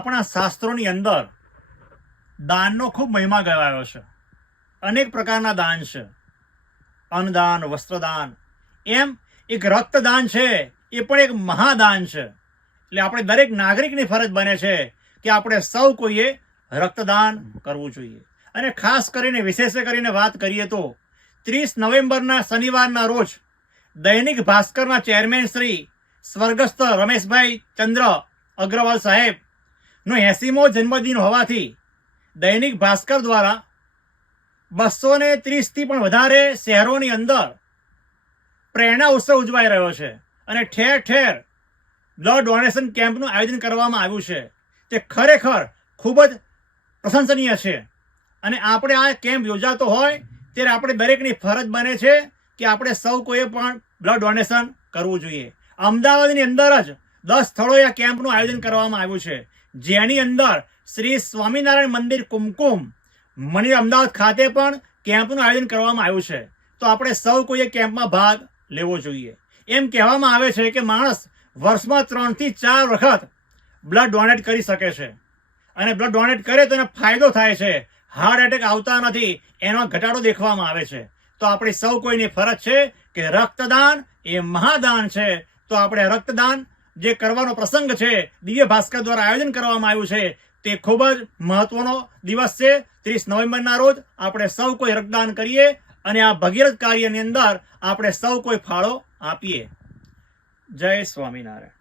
આપણા શાસ્ત્રોની અંદર દાનનો ખૂબ મહિમા ગવાયો છે. અનેક પ્રકારના દાન છે. અન્નદાન, વસ્ત્રદાન, એમ એક રક્તદાન છે, એ પણ એક મહાદાન છે. એટલે આપણે દરેક નાગરિકની ફરજ બને છે કે આપણે સૌ કોઈએ રક્તદાન કરવું જોઈએ. અને ખાસ કરીને વિશેષ કરીને વાત કરીએ તો 30 નવેમ્બરના શનિવારના રોજ દૈનિક ભાસ્કરના ચેરમેન શ્રી સ્વર્ગસ્થ રમેશભાઈ ચંદ્ર અગ્રવાલ સાહેબનો 80મો જન્મદિન હોવાથી દૈનિક ભાસ્કર દ્વારા 230થી પણ વધારે શહેરોની અંદર પ્રેરણા ઉત્સવ ઉજવાઈ રહ્યો છે અને ઠેર ઠેર બ્લડ ડોનેશન કેમ્પનું આયોજન કરવામાં આવ્યું છે. તે ખરેખર ખૂબ જ પ્રશંસનીય છે. અને આપણે આ કેમ્પ યોજાતો હોય ત્યારે આપણે દરેકની ફરજ બને છે કે આપણે સૌ કોઈએ પણ બ્લડ ડોનેશન કરવું જોઈએ. અમદાવાદની અંદર જ 10 સ્થળોએ આ કેમ્પનું આયોજન કરવામાં આવ્યું છે, જેની અંદર શ્રી સ્વામિનારાયણ મંદિર કુમકુમ મંદિર અમદાવાદ ખાતે પણ કેમ્પનું આયોજન કરવામાં આવ્યું છે. તો આપણે સૌ કોઈએ કેમ્પમાં ભાગ લેવો જોઈએ. એમ કહેવામાં આવે છે કે માણસ વર્ષમાં 3 થી 4 વખત બ્લડ ડોનેટ કરી શકે છે અને બ્લડ ડોનેટ કરે તો એને ફાયદો થાય છે. હાર્ટ એટેક આવતા નથી, એનો ઘટાડો દેખવામાં આવે છે. તો આપણી સૌ કોઈની ફરજ છે કે રક્તદાન એ મહાદાન છે. તો આપણે રક્તદાન જે કરવાનો પ્રસંગ છે, દિવ્ય ભાસ્કર દ્વારા આયોજન કરવામાં આવ્યું છે, તે ખૂબ જ મહત્વનો દિવસ છે. 30 નવેમ્બરના રોજ આપણે સૌ કોઈ રક્તદાન કરીએ અને આ ભગીરથ કાર્યની અંદર આપણે સૌ કોઈ ફાળો આપીએ. જય સ્વામિનારાયણ.